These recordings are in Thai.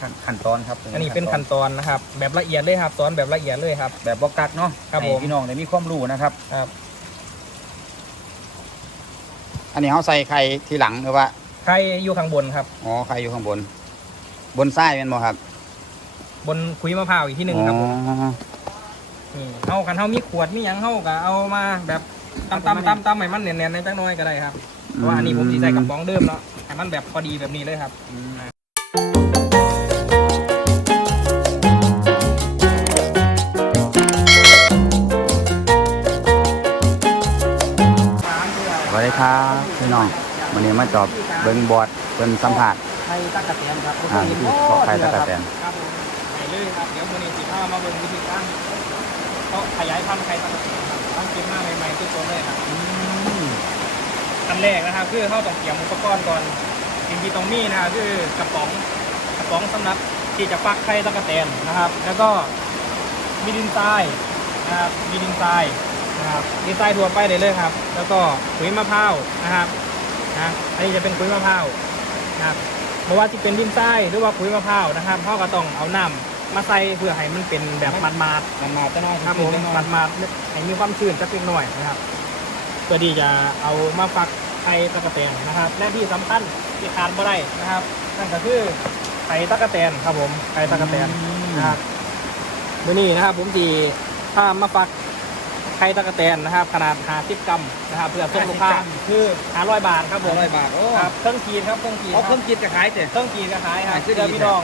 ขั้นขั้นตอนครับอันนี้เป็นขั้นตอนนะครับ แบบละเอียดเลยครับสอนแบบละเอียดเลยครับ แบบบอกกักเนาะครับให้ผมพี่น้องได้มีความรู้นะครับครับ อันนี้เขาใส่ไข่ทีหลังหรือว่าใครอยู่ข้างบนครับอ๋อไข่อยู่ข้างบน บนไส้เป็นบ่ครับ บนคุยมะพร้าวอีกที่หนึ่งครับผมอ๋อนี่เฮากันเฮามีขวดมีหยังเฮาก็เอามาแบบตำตำตำตำให้มันเนียนๆในจังน้อยก็ได้ครับเพราะว่าอันนี้ผมสิใส่กระป๋องเดิมเนาะให้มันแบบพอดีแบบนี้เลยครับส มาจอบเบิ้งบอร์ดเป็นสัมผัสไข่ตะกะแตนครับอ่าวิธีเพาะไข่ตะกะแตนครับผมไข่เลยครับเดี๋ยวมื้อนี้สิพามาเบิ่งวิธีการเพาะขยายพันธุ์ไข่ตะกะแตนครับต้องเก็บมาใหม่ๆทุกตัวเลยครับขั้นแรกนะครับคือเฮาต้องเตรียมอุปกรณ์ก่อนสิ่งที่ต้องมีนะครับคือกระป๋องกระป๋องสำหรับที่จะฟักไข่ตะกะแตนนะครับ แล้วก็มีดินทรายนะครับมีดินทรายนะครับดินทรายทั่วไปได้เลยครับ แล้วก็ขุยมะพร้าวนะครับ นะอันนี้จะเป็นขุยมะพร้าวนะครับไม่ว่าจะเป็นดินทรายหรือว่าขุยมะพร้าวนะครับเขาก็ต้องเอาน้ำมาใส่เพื่อให้มันเป็นแบบมัดมาดมันมาจะน้อยๆครับผมมัดมาดๆให้มีความชื้นสักเล็กน้อยนะครับเพื่อที่จะเอามาฟักไข่ตะกะแตนนะครับ และที่สำคัญที่ขาดไม่ได้นะครับนั่นก็คือไข่ตะกะแตนครับผมไข่ตะกะแตนนะครับมื่อนี้นะครับผมจีถ้ามาฟัก ไข่ตะกะแตนนะครับ ขนาด 50 กรัมนะครับเพื่อส่งลูกค้าคือ500 บาทครับผมร้อยบาทโอ้ครับเครื่องขีดครับเครื่องขีดเอาเครื่องคิดกับขายเถอะเครื่องขีดก็ขายครับขายคือเพื่อดีพี่น้อง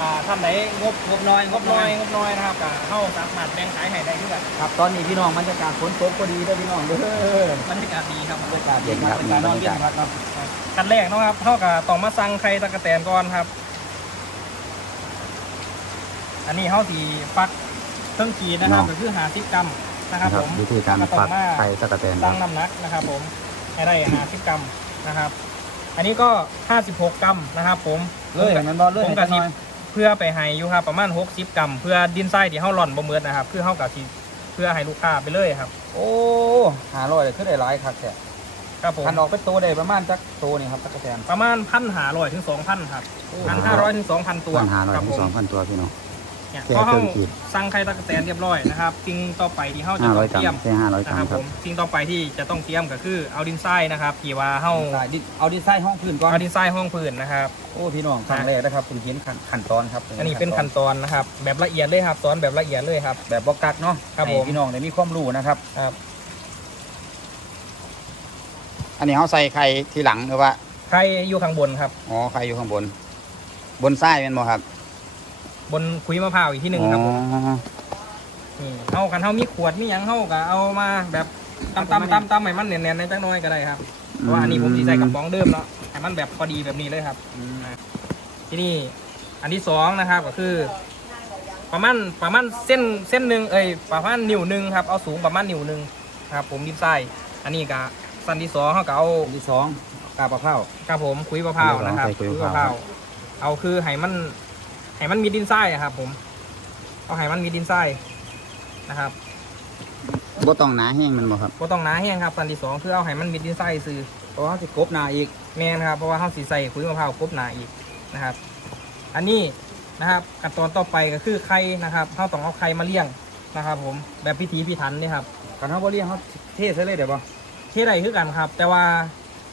อ่าท่านไหนงบงบน้อยงบน้อยงบน้อยนะครับก็เข้าสามารถแบ่งขายให้ได้ด้วยกันครับตอนนี้พี่น้องบรรยากาศฝนตกพอดีเด้อพี่น้องเด้อบรรยากาศดีครับบรรยากาศเย็นครับบรรยากาศนอนเย็นครับครับขั้นแรกเนาะครับเท่ากับต้องมาสั่งไข่ตะกะแตนก่อนครับ อันนี้เขาสีฟักเครื่องขีดนะครับเนาะก็คือหาสิบกรัม นะครับผมวิธีการฟักไข่ตะกะแตนคตั้รับงน้ำหนักนะครับ ผมให้ได้หาสิบกรัมนะครับ อันนี้ก็ห้าสิบหกกรัมนะครับ ผมเลยมันบอลเลยผมให้กะจะทิน้อยเพื่อไปให้อยู่ครับประมาณหกสิบกรัมเพื่อดินไส้ที่เขาหล่อนบ่เมือดนะครับคือเขากะทิเพื่อให้ลูกค้าไปเลยครับ โอ้หาร้อยเลยคือได้หลายคักแท้ครับผมคันออกเป็นตัวได้ประมาณจักตัวนี่ครับตะกะแตนประมาณพันหาร้อยถึงสองพันครับพันห้าร้อยถึงสองพันตัวปัญหาร้อยครับถึผงสองมพันตัวพี่น้อง เนี่ยแค่พอเครื่เขาองขีดสั่งไข่ตะกะแตนเรียบร้อยนะครับสิ่งต่อไปที่เขาจะห้าต้ร้ออยงกรัเตรียมมแค่ห้าร้อยกนะรัคมรับคผรับ มสิ่งต่อไปที่จะต้องเตรียมก็คือเอาดินทรายนะครับที่ว่าเฮาได้ดิเอาดินทรายห้องพื้นก่อนเอาดินทรายห้องพื้นนะครับ โอ้พี่น้องครั้งแรกนะครับคุณเห็นขั้นขั้นตอนครับอันนี้เป็นขั้นตอนนะครับ แบบละเอียดเลยครับสอนแบบละเอียดเลยครับ แบบบอกกักเนาะครับให้ผมพี่น้องได้มีความรู้นะครับครับอันนี้เขาใส่ไข่ทีหลังหรือว่าใครอยู่ข้างบนครับ อ๋อไข่อยู่ข้างบน บนไส้เป็นบ่ครับ บนคุยมะพร้าวอีกที่หนึ่งครับผมอ๋อนี่เฮากันเฮามีขวดมีหยังเฮาก็เอามาแบบตำตำตำตำให้มันเนียนๆในจังน้อยก็ได้ครับเพราะว่าอันนี้ผมสิใส่กระป๋องเดิมเนาะให้มันแบบพอดีแบบนี้เลยครับที่นี่อันที่สองนะครับก็คือ ประมาณประมาณเส้นเส้นหนึ่งเอ้ยประมาณนิ้วหนึ่งครับเอาสูงประมาณนิ้วหนึ่งครับผมดินไส้อันนี้ก็สั้นที่สองเขาก็เอาอันที่สองกาบมะพร้าว ครับผมคุยมะพร้าวนะครับใส่คุยมะพร้าวเอาคือให้มัน ให้มันมีดินไส้อะครับ ผม เอาให้มันมีดินไส้นะครับบ่ต้องหนาแห้งมันบ่ครับก็ต้องหนาแห้งครับสั้นที่สองคือเอาให้มันมีดินไส้ซื้อเพราะว่าสิกบหนาอีกแม่นครับเพราะว่าเขาสีใส่คุยมะพร้าวครบหนาอีกนะครับ อันนี้นะครับขั้นตอนต่อไปก็คือไข่นะครับเขาต้องเอาไข่มาเลี้ยงนะครับ ผมแบบพิถีพิถันนี่ครับกันเขาบ่เลี้ยงเขาเทใส่เลยเดี๋ยวบ่เทไรคือกันครับ แต่ว่า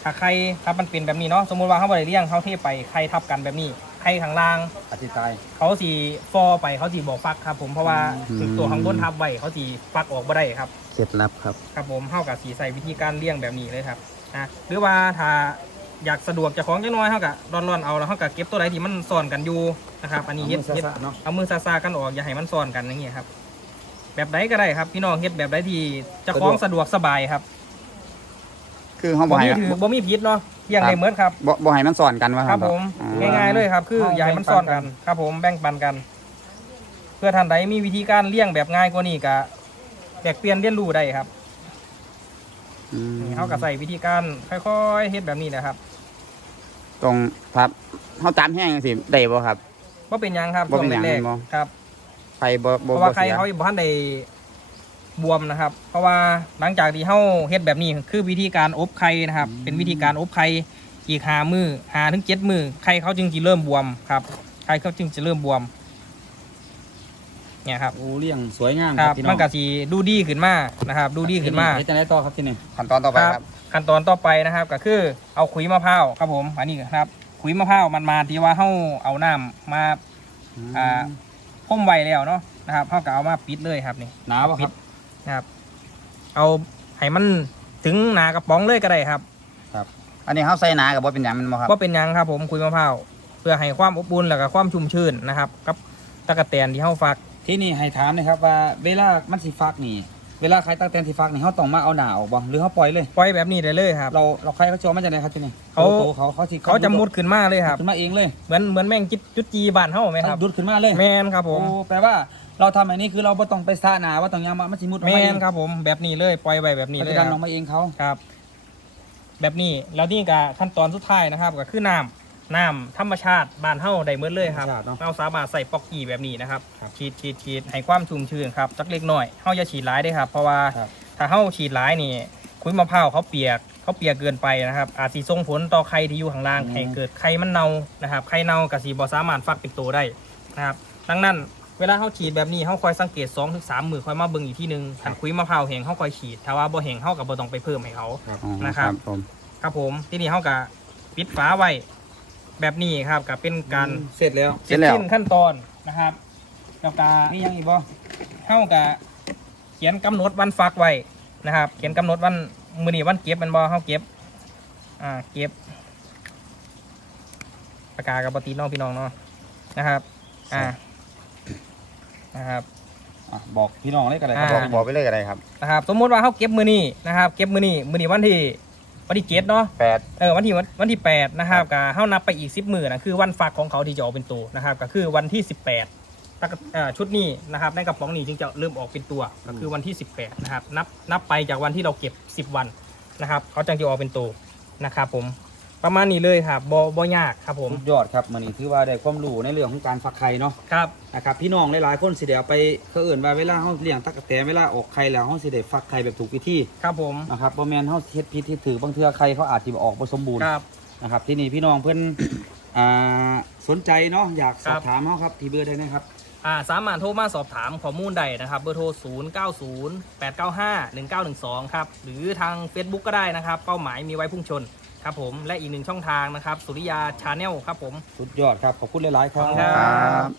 ถ้าไข่ครับมันเป็นแบบนี้เนาะสมมุติว่าเขาบริเลี้ยงเขาเทไปไข่ทับกันแบบนี้ ไข่ข้างล่าง อธิตาย เขาสีฟอไปเขาสีบอกฟักครับ ผมเพราะว่าอืม ถึงตัวข้างบนทับไว้เขาสีฟักออกมาได้ครับ เคล็ดลับครับ ครับผมเท่ากับสีใส่วิธีการเลี้ยงแบบนี้เลยครับนะหรือว่าถ้าอยากสะดวกเจะของจังน้อยเท่ากับร่อนๆเอาแล้วเท่ากับเก็บตัวใดที่มันซ่อนกันอยู่นะครับอันนี้เฮ็ดเอามือเฮ็ดซะๆเนาะ เอามือซาๆกันออกอย่าให้มันซ่อนกันอย่างเงี้ยครับ แบบใดก็ได้ครับ พี่น้องเฮ็ดแบบใดที่เจะคล้าของสะดวกสบายครับคือเขาบ่บ่ให้มีถือบ่มีพิษเนาะเลี้ยงได้เหมือนครับบ่บ่ให้มันสอนกันว่าครับผมอ๋อง่ายๆเลยครับ คืออย่าให้มันซ่อนกันครับ ผมแบ่งปันกัน เพื่อท่านใดมีวิธีการเลี้ยงแบบง่ายกว่านี้ก็แลกเปลี่ยนเรียนรู้ได้ครับอืมนี่เขาก็ใส่วิธีการค่อยๆเฮ็ดแบบนี้นะครับตรงครับเขาตามแห้งจังสิได้บ่ครับ ว่าเป็นหยังครับบ่เป็นหยังช่วแรกบ่ ๆครับไข่บ่เพบ่ราะว่าบ่ใครเสีย เขาอยู่บ้านใด บวมนะครับ เพราะว่าหลังจากที่เขาเฮ็ดแบบนี้คือวิธีการอบไข่นะครับ เป็นวิธีการอบไข่อีกหามือหาถึงเจ็ดมือไข่เขาจึงจะเริ่มบวมครับไข่เขาจึงจะเริ่มบวมเนี่ยครับโอ้เลี้ยงสวยงามครับพี่น้องมันก็สีดูดีขึ้นมานะครับ ดูดีขึ้นมา เฮ็ดจังไดต่อครับที่นี่ขั้นตอนต่อไปครับ ขั้นตอนต่อไปนะครับก็คือเอาขุยมะพร้าวครับผมอันนี้ครับขุยมะพร้าวมันมาที่ว่าเฮาเอาน้ำมา อ่า พ่มไว้แล้วเนาะนะครับเฮาก็เอามาปิดเลยครับนี่ หนาวป่ะครับ นะครับ เอาให้มันถึงหนากระป๋องเลยก็ได้ครับอันนี้เขาใส่หนากับบ่เป็นหยังแมันบ่ครับ ว่าเป็นหยังครับผมขุยมะพร้าวเพื่อให้ความอบอุ่นแล้วก็ความชุ่มชื่นนะครับกับตะกะแตนที่เฮาฟักที่นี่ให้ถามนะครับว่าเวลามันสิฟักนี่ เวลาใครตั้งแต่สิฟักนี่เขาต้องมาเอาหนาออกบ่หรือเขาปล่อยเลย ปล่อยแบบนี้ได้เลยครับ เราเราใครเขาจอมันจะไหนครับที่นี่เขา โตเขาเขาสิเขาจะมุดขึ้นมาเลยครับ ขึ้นมาเองเลยเหมือนเหมือนแม่งจิตจุดจีบานเฮาไหมครับดุดขึ้นมาเลยแมนครับผมโอ้แปลว่า เราทำอันนี้คือเราบ่ต้องไปซ่าหนาว่าต้องยังมามันสิมุดออกแมมาเอนงครับผมแบบนี้เลยปล่อยไว้แบบนี้มันเลยจะดันคลรับงมาเองเขา ครับ แบบนี้แล้วนี่ก็ขั้นตอนสุดท้ายนะครับก็คือน้ำน้ำธรรมชาติบานเฮาได้เมื่อเลยครับธรรมชาติเนาะเราสามารถใส่ป๊อกกี้แบบนี้นะครับครับฉีดฉีดฉีดให้ความชุ่มชื้นครับจักเล็กน้อยเฮาจะฉีดหลายได้ครับ เพราะว่า ครับ ถ้าเฮาฉีดหลายนี่คุยมะพร้าวเขาเปียกเขาเปียกเกินไปนะครับ อาจสิส่งผลต่อไข่ที่อยู่ข้างล่างให้เกิดไข่มันเน่านะครับไข่เน่ากับสีบอสามารถฟักเป็นตัวได้นะครับ ดังนั้น เวลาเขาฉีดแบบนี้เขาคอยสังเกต2อถึงสมือคอยมาเบิ่งอีกที่หนึ่งขันคุยมะพร้าวแห้งเขาคอยฉีดถ้าว่าบ่แห้งเขากับบ่ต้องไปเพิ่มให้เขา อ๋อนะครับ ผมครับผมที่นี่เขากับปิดฝาไว้แบบนี้ครับกับเป็นการเสร็จแล้ว เสร็จแล้ว สิ้นขั้นตอนนะครับแล้วก็มียังอีกบ่เขากับเขียนกำหนดวันฟักไว้นะครับ เขียนกำหนดวันมือนี้วันเก็บแมันบ่เขาเก็บอ่าเก็บปากกากับปฏิน้องพี่น้องเนาะนะครับอ่า นะครับ อะบอกพี่น้องเลยก็ได้คอ่ารับบอกบอกไปเลยก็ได้ครับนะครับสมมติว่าเขาเก็บมือนี้นะครับ เก็บมือนี้มือนี้วันที่วันที่เจ็ดเนาะแปด เออวันที่วันวันที่แปดนะครับกับเขานับไปอีกสิบมือนะคือวันฟักของเขาที่จะออกเป็นตัวนะครับ ก็คือวันที่สิบแปดชุดนี้นะครับในกระป๋องนี้จึงจะเริ่มออกเป็นตัวก็คือวันที่สิบแปดนะครับนับนับไปจากวันที่เราเก็บสิบวันนะครับเขาจึงจะออกเป็นตัวนะครับผม ประมาณนี้เลยครับบอบอยากครับผม สุดยอดครับมื้อนี้ถือว่าได้ความรู้ในเรื่องของการฟักไข่เนาะครับ นะครับพี่น้องหลายๆคนสิได้เอาไปเขาเอื่นว่าเวลาเฮาเลี้ยงตั๊กแตนเวลาออกไข่แล้วเฮาสิได้ฟักไข่แบบถูกวิธีครับผม นะครับบ่แม่นเฮาเฮ็ดผิดที่ถือบางเทื่อไข่เขาอาจสิบ่ออกบ่สมบูรณ์ครับ นะครับที่นี่พี่น้องเพิ่นอ่าสนใจเนาะอยากสอบครับถามเฮาครับที่เบอร์ได้นะครับ อ่าสามารถโทรมาสอบถามข้อมูลได้นะครับ เบอร์โทร 0 9 0 8 9 5 1 9 1 2 ครับ หรือทาง Facebook ก็ได้นะครับ เป้าหมายมีไว้พุ่งชน ครับผมและอีกหนึ่งช่องทางนะครับ สุริยาชาแนลครับผม สุดยอดครับ ขอบคุณหลาย ๆ ครัขอบคุณครับบครับ